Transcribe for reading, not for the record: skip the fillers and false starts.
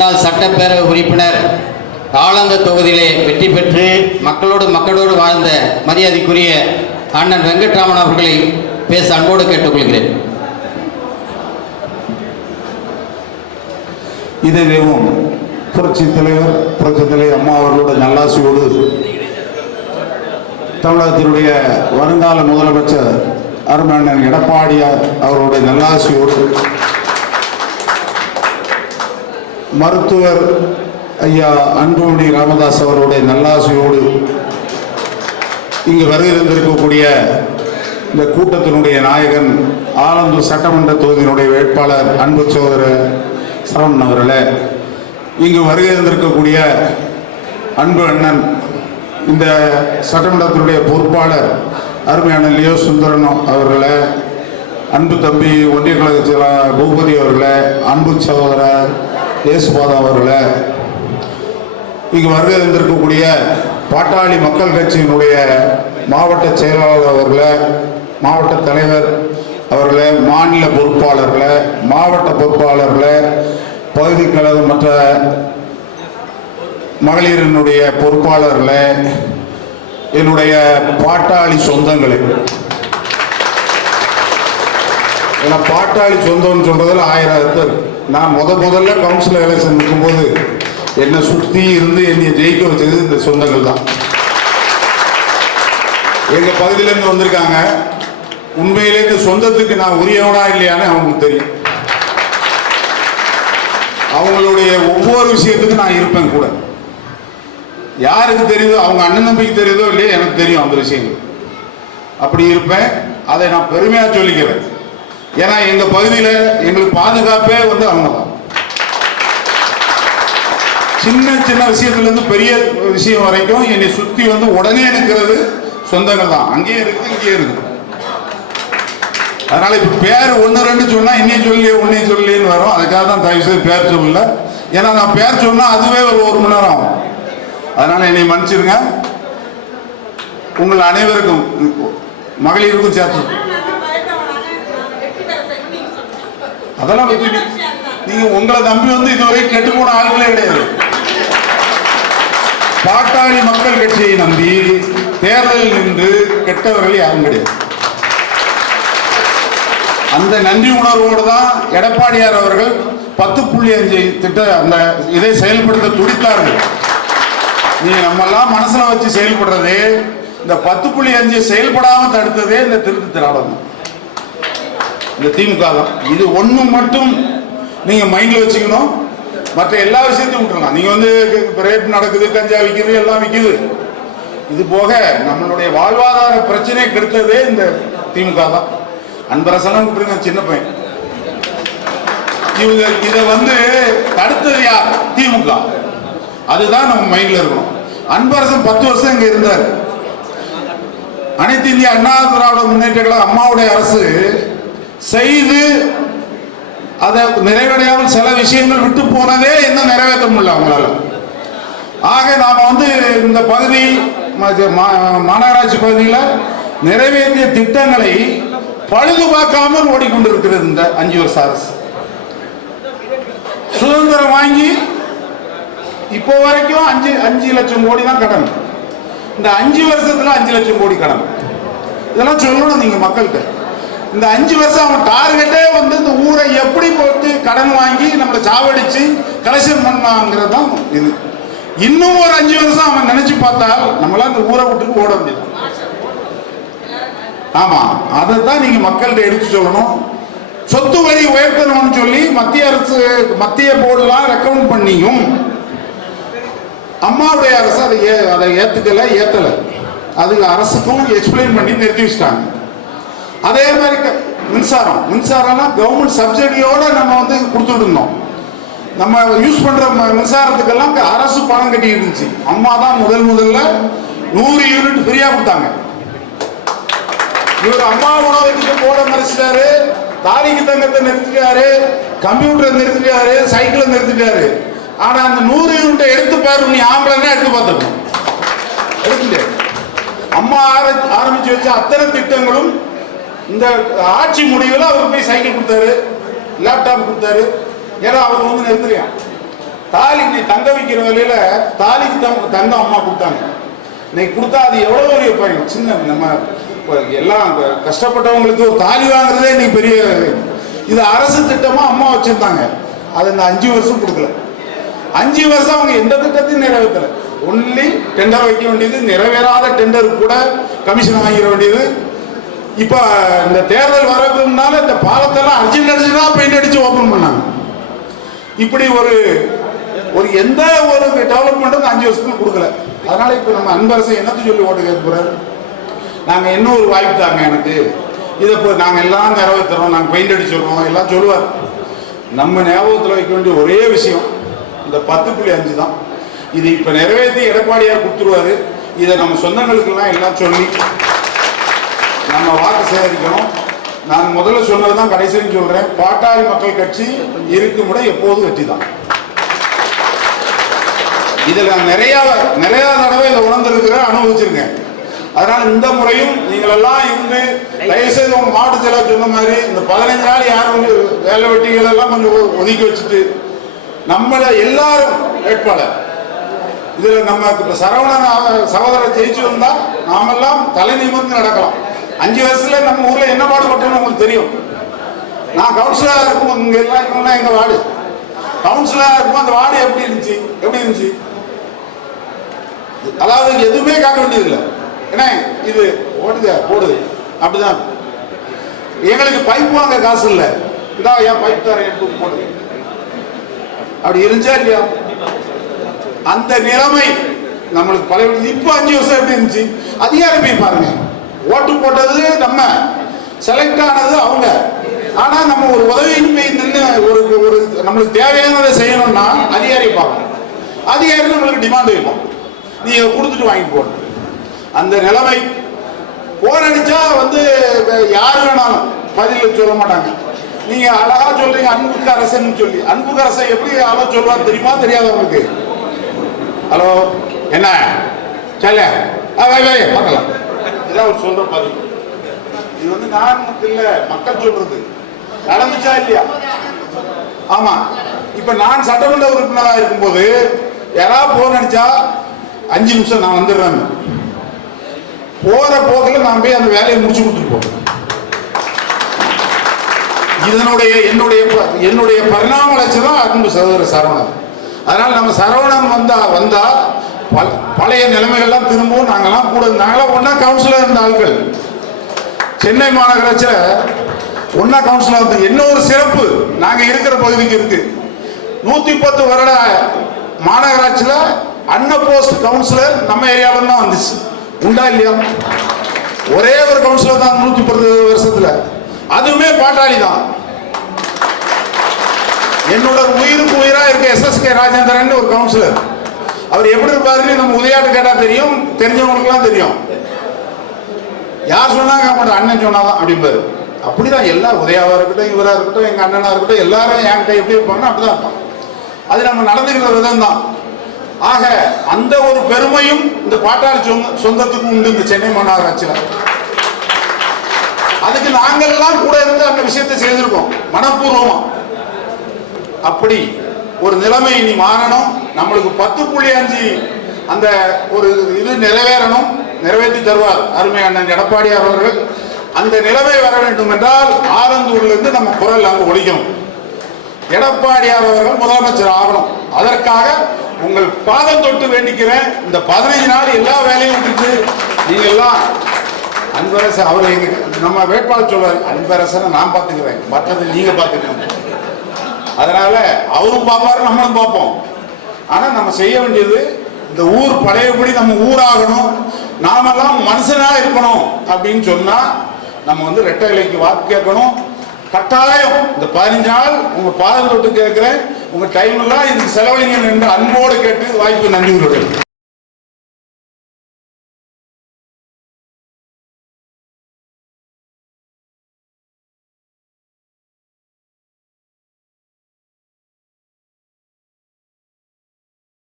முன்னாள் சட்டப்பேரவை உறுப்பினர் ஆலந்த தொகுதியிலே வெற்றி பெற்று மக்களோடு வாழ்ந்த மரியாதைக்குரிய அண்ணன் வெங்கட்ராமன் அவர்களை பேச அன்போடு கேட்டுக்கொள்கிறேன். இதே தெய்வம் புரட்சி தலைவர் அம்மா அவர்களோட நல்லாசியோடு தமிழகத்தினுடைய வருங்கால முதலமைச்சர் அருமையண்ணன் எடப்பாடியார் அவர்களுடைய நல்லாசியோடு மருத்துவர் ஐயா அன்புமணி ராமதாஸ் அவர்களுடைய நல்லாசியோடு இங்கு வருகிறந்திருக்கக்கூடிய இந்த கூட்டத்தினுடைய நாயகன் ஆலந்தூர் சட்டமன்ற தொகுதியினுடைய வேட்பாளர் அன்பு சகோதரர் சரவணன் அவர்களே, இங்கு வருகிறந்திருக்கக்கூடிய அன்பு அண்ணன் இந்த சட்டமன்றத்தினுடைய பொறுப்பாளர் அருமையான லியோ சுந்தரன் அவர்களே, அன்பு தம்பி ஒன்றிய கழக பூபதி அவர்களே, அன்பு சகோதரர் ஏசுபாதா அவர்களே, இங்கு வருகை இருந்திருக்கக்கூடிய பாட்டாளி மக்கள் கட்சியினுடைய மாவட்ட செயலாளர் அவர்களே, மாவட்ட தலைவர் அவர்களே, மாநில பொறுப்பாளர்களே, மாவட்ட பொறுப்பாளர்களே, பகுதி கழக மற்ற மகளிரினுடைய பொறுப்பாளர்களே, என்னுடைய பாட்டாளி சொந்தங்களே. ஏன்னா பாட்டாளி சொந்தம்னு சொல்றதுல 1000 அர்த்தம் இருக்கு. நான் முதல்ல கவுன்சிலர் எலெக்ஷன் இருக்கும்போது என்னை சுற்றி இருந்து என்னை ஜெயிக்க வச்சது இந்த சொந்தங்கள் தான். எங்க பகுதியிலேருந்து வந்திருக்காங்க. உண்மையிலே இந்த சொந்தத்துக்கு நான் உரியவனா இல்லையான்னு அவங்களுக்கு தெரியும். அவங்களுடைய ஒவ்வொரு விஷயத்துக்கும் நான் இருப்பேன் கூட. யாருக்கு தெரியுதோ, அவங்க அண்ணன் தம்பிக்கு தெரியுதோ இல்லையோ எனக்கு தெரியும் அந்த விஷயங்கள். அப்படி இருப்பேன். அதை நான் பெருமையா சொல்லிக்கிறேன். ஏன்னா எங்க பகுதியில் எங்களுக்கு பாதுகாப்பே அவங்க தான். சின்ன விஷயத்துல இருந்து பெரிய விஷயம் வரைக்கும் என்னை சுத்தி உடனே இருக்கிறது சொந்தங்கள் தான். அங்கேயே இருக்குது, இங்கேயே இருக்குது. அதனால இப்ப பேர் 1 2 சொன்னா இன்னையும் சொல்லி ஒன்னையும் சொல்லின்னு வரும். அதுக்காக தான் தயவு செய்து பேர் சொல்லல. ஏன்னா நான் பேர் சொன்னா அதுவே ஒரு 1 மணி நேரம் ஆகும். அதனால என்னை மன்னிச்சிருங்க. உங்கள் அனைவருக்கும் மகளிருக்கும் சேர்த்து அதெல்லாம் நீங்க உங்களை நம்பி இதுவரை கெட்டு போன ஆளுகளே கிடையாது. பாட்டாளி மக்கள் கட்சியை நம்பி தேர்தலில் நின்று கெட்டவர்கள் யாரும் கிடையாது. அந்த நன்றி உணர்வோடு தான் எடப்பாடியார் அவர்கள் 10.5 திட்ட அந்த இதை செயல்படுத்த துடித்தார்கள். நீ நம்மெல்லாம் மனசுல வச்சு செயல்படுறதே இந்த 10.5 செயல்படாம தடுத்ததே இந்த திருட்டு திராவிடம், இந்த திமுக தான். இது ஒண்ணு மட்டும் நீங்க மைண்ட்ல வச்சுக்கணும். மற்ற எல்லா விஷயத்தையும் விட்டுறலாம். நீங்க ரேப் நடக்குது, கஞ்சா விற்குது, எல்லாம் விற்குது. இது போக நம்மளுடைய வாழ்வாதார பிரச்சனையை கெடுத்ததே இந்த திமுக தான். அன்பரசனம் விட்டுருங்க, சின்ன பையன். இவங்க இதை தடுத்தது யார்? திமுக. அதுதான் நம்ம மைண்ட்ல இருக்கணும். அன்பரசன் 10 வருஷம் இங்க இருந்தார். அனைத்து இந்திய அண்ணா திராவிட முன்னேற்ற கழக அம்மாவுடைய அரசு செய்து அதை நிறைவடையாமல் சில விஷயங்கள் விட்டு போனதே இன்னும் நிறைவேற்ற முடியல அவங்களால. ஆக நாம இந்த பகுதி மாநகராட்சி பகுதியில் நிறைவேற்றிய திட்டங்களை பழுது பார்க்காமல் ஓடிக்கொண்டிருக்கிறது இந்த 5 வருஷ அரசு. சுதந்திரம் வாங்கி இப்போ வரைக்கும் 5 லட்சம் கோடி தான் கடன். இந்த 5 வருஷத்துல 5 லட்சம் கோடி கடன். இதெல்லாம் சொல்லணும் நீங்க மக்கள்கிட்ட. இந்த 5 வருஷம் அவங்க டார்கெட்டே இந்த ஊரை எப்படி போட்டு கடன் வாங்கி நம்மளை சாவடிச்சு கலெக்ஷன் பண்ணாங்கிறது தான் இது. இன்னும் ஒரு 5 வருஷம் அவன் நினைச்சு பார்த்தால் நம்மளாம் இந்த ஊரை விட்டுட்டு ஓட முடியாது. ஆமா, அதை தான் நீங்க மக்கள்கிட்ட எடுத்து சொல்லணும். சொத்து வரி உயர்த்தணும்னு சொல்லி மத்திய அரசு மத்திய போர்டுலாம் ரெக்கமெண்ட் பண்ணியும் அம்மாவுடைய அரசு அதை ஏத்தல. அதுக்கு அரசுக்கும் எக்ஸ்பிளைன் பண்ணி நிறுத்தி வச்சிட்டாங்க. அதே மாதிரி மின்சாரம்னா கவர்மெண்ட் சப்சிடியோட நம்ம கொடுத்துட்டு இருந்தோம். நம்ம யூஸ் பண்ற மின்சாரத்துக்கெல்லாம் அரசு பணம் கட்டி இருந்துச்சு. அம்மா தான் முதல்ல 100 யூனிட் ஃப்ரீயா கொடுத்தாங்க. இவர் அம்மா உணவகத்துக்கு போட மறைச்சிட்டாரு, தாலிக்கு தங்கத்தை நிறுத்திட்டாரு, கம்ப்யூட்டரை நிறுத்திட்டாரு, சைக்கிளை நிறுத்திட்டாரு. ஆனா அந்த 100 யூனிட்டை எடுத்து பாரு, நீ ஆம்பளைன்னா எடுத்து பார்த்துக்கணும். எடுத்துட்டு அம்மா ஆரம்பிச்சு வச்ச அத்தனை திட்டங்களும் இந்த ஆட்சி முடிவில் அவர் போய் சைக்கிள் கொடுத்தாரு, லேப்டாப் கொடுத்தாரு. ஏன்னா அவர் நிறுத்தலையா தாலி நீ தங்க வைக்கிற வேலையில தாலிக்கு தங்கம் அம்மா கொடுத்தாங்க. இன்னைக்கு கொடுத்தா அது எவ்வளவு பெரிய பயன். சின்ன நம்ம எல்லாம் கஷ்டப்பட்டவங்களுக்கு ஒரு தாலி வாங்குறதே இன்னைக்கு பெரிய. இது அரசு திட்டமா அம்மா வச்சிருந்தாங்க. அது இந்த 5 வருஷம் கொடுக்கல. 5 வருஷம் அவங்க எந்த திட்டத்தையும் நிறைவேற்றல. ஒன்லி டெண்டர் வைக்க வேண்டியது, நிறைவேறாத டெண்டர் கூட கமிஷன் வாங்கிட வேண்டியது. இப்ப இந்த தேர்தல் வரதுனால இந்த பாலத்தெல்லாம் அர்ஜென்டா பெயிண்ட் அடிச்சு ஓபன் பண்ணாங்க. இப்படி ஒரு எந்த ஒரு டெவலப்மெண்ட்டும் 5 வருஷத்துக்கு கொடுக்கல. அதனால இப்ப நம்ம அன்பரசை என்னத்து சொல்லி ஓட்டு கேட்க போறாரு. நாங்க இன்னும் ஒரு வாய்ப்பு தாங்க எனக்கு, இதை இப்போ நாங்க எல்லாம் நிறைவேற்றுறோம், நாங்க பெயிண்ட் அடிச்சிடுறோம் எல்லாம் சொல்லுவார். நம்ம ஞாபகத்தில் வைக்க வேண்டிய ஒரே விஷயம் இந்த 10.5 தான். இது இப்ப நிறைவேற்றி எடப்பாடியார் கொடுத்துருவாரு. இதை நம்ம சொந்தங்களுக்கெல்லாம் எல்லாம் சொல்லி நம்ம வாக்கு சேகரிக்கணும். நான் முதல்ல சொன்னதுதான் கடைசின்னு சொல்றேன். பாட்டாளி மக்கள் கட்சி இருக்கும் முறை எப்போதும் வெற்றி தான். இதுல நிறைய தடவை இதை உணர்ந்திருக்கிறேன், அனுபவிச்சிருக்கேன். அதனால இந்த முறையும் நீங்கள் எல்லாம் இருந்து தயவு செய்து உங்க மாவட்ட செயலர் சொன்ன மாதிரி இந்த 15 நாள் யாரும் வேலை வெட்டிகள் எல்லாம் கொஞ்சம் ஒதுக்கி வச்சுட்டு நம்மள எல்லாரும் வேட்பாளர் இதுல நம்ம சரவணன் சகோதரர் ஜெயிச்சு வந்தா நாமெல்லாம் தலை நிமிர்ந்து நடக்கலாம். 5 வருஷத்துல நம்ம ஊர்ல என்ன பாடுபட்டோம்னு உங்களுக்கு தெரியும். நான் கவுன்சிலரா இருக்கும், இங்க எல்லாம் எங்க வார்டு கவுன்சிலரா இருக்கும். அந்த வார்டு எப்படி இருந்துச்சு? அதாவது எதுவுமே காக்க வேண்டியது இல்லை. ஏன்னா இது போடுது அப்படிதான். எங்களுக்கு பைப் வாங்க காசு இல்லை, இதா என் பைப் தர எடுத்து போடுது. அப்படி இருந்துச்சா இல்லையா? அந்த நிலைமை நம்மளுக்கு பழைய. இப்போ 5 வருஷம் எப்படி இருந்துச்சு? அதிகாரம் போய் பாருங்க. ஓட்டு போட்டது நம்ம, செலக்ட் ஆனது அவங்க. ஆனா நம்ம ஒரு உதவியின் போய் நின்று ஒரு நம்மளுக்கு தேவையானதை செய்யணும்னா அதிகாரியை பார்க்கணும். அதிகாரி நம்மளுக்கு டிமாண்ட் வைப்போம், நீங்க கொடுத்துட்டு வாங்கிட்டு போகணும். அந்த நிலைமை. போன் அடிச்சா யாரு வேணாலும் பதில் சொல்ல மாட்டாங்க. நீங்க அழகா சொல்றீங்க அன்புக்கு அரசன் சொல்லி. அன்புக்கு அரசன் எப்படி அழகா சொல்லுவார் தெரியுமா? தெரியாத உங்களுக்கு. ஹலோ என்ன சொல்ல பார்க்கலாம். இதான் சொல்ற பதில். இது நான் இல்ல, மக்கள் சொல்றது. நடந்துச்சா இல்லையா? ஆமா. இப்ப நான் சட்டமன்ற உறுப்பினராக இருக்கும்போது யாராவது போன் அடிச்சா 5 நிமிஷம் நான் வந்துடுறேன். போற போக்கில் நான் போய் அந்த வேலையை முடிச்சு கொடுத்துட்டு போவேன். என்னுடைய பரிணாம வளர்ச்சி தான் அன்பு சகோதரர் சரவணன். அதனால நம்ம சரவணன் வந்தா பழைய நிலைமைகள்லாம் திரும்பவும் நாங்கெல்லாம் கூட நாங்களாம் ஒன்னா கவுன்சிலர் இருந்த ஆட்கள். சென்னை மாநகராட்சியில் ஒன்னா கவுன்சிலர் இருந்த. என்ன ஒரு சிறப்பு நாங்க இருக்கிற பகுதிக்கு இருக்கு. 110 வருட மாநகராட்சியில் அன்ன போஸ்ட் கவுன்சிலர் நம்ம ஏரியாவில தான் வந்துச்சு. உண்டா இல்லையா? ஒரே ஒரு கவுன்சிலர் தான் 110 வருஷத்துல. அதுவுமே பாட்டாளி தான். என்னோட உயிருக்கு உயிரா இருக்க SSK ராஜேந்திரன் ஒரு கவுன்சிலர். அவர் எப்படி இருப்பாருன்னு நம்ம உதயாட்டு கேட்டா தெரியும், தெரிஞ்சவங்களுக்குலாம் தெரியும். யார் சொன்னாங்க? அவங்களோட அண்ணன் சொன்னாதான் அப்படிம்பாரு. அப்படிதான் எல்லா உதயாவா இருக்கட்டும், இவரா இருக்கட்டும், எங்க அண்ணனா இருக்கட்டும், எல்லாரும் என்கிட்ட எப்படி இருப்பாங்கன்னா அப்படிதான் இருப்பாங்க. அது நம்ம நடந்துக்கிற விதம் தான். ஆக அந்த ஒரு பெருமையும் இந்த பாட்டாளி சொந்தத்துக்கும் உண்டு இந்த சென்னை மாநகராட்சியில். அதுக்கு நாங்கள் எல்லாம் கூட இருந்து அந்த விஷயத்தை செய்திருக்கோம் மனப்பூர்வமா. அப்படி ஒரு நிலைமை இனி மாறணும். நம்மளுக்கு 10.5 அந்த ஒரு இது நிறைவேறணும். நிறைவேற்றி தருவார் அருமை அண்ணன் எடப்பாடியார் அவர்கள். அந்த நிலைமை வர வேண்டும் என்றால் ஆலந்தூர்ல இருந்து நம்ம குரல் அங்கு ஒழிக்கணும். எடப்பாடியார் அவர்கள் முதலமைச்சர் ஆகணும். அதற்காக உங்கள் பாதம் தொட்டு வேண்டிக்கிறேன். இந்த 15 நாள் எல்லா வேலையும் விட்டுட்டு நீங்க எல்லாம் அன்பரசன் அவர் நம்ம வேட்பாளர் சொல்வார், அன்பரசனை நான் பார்த்துக்கிறேன், மற்றது நீங்க பார்த்துக்கணும். அதனால அவரும் பார்ப்பாரு, நம்மளும் பார்ப்போம். ஆனா நம்ம செய்ய வேண்டியது இந்த ஊர் பழையபடி நம்ம ஊராகணும், நாமெல்லாம் மனுஷனா இருக்கணும் அப்படின்னு சொன்னா நம்ம ரெட்டை இலைக்கு வாக்கு கேட்கணும். கட்டாயம் இந்த 15 நாள் உங்க பாதம் தொட்டு கேட்கிறேன். உங்க டைம் எல்லாம் இதுக்கு செலவழிங்க என்று அன்போடு கேட்டு வாய்ப்பு நன்றி.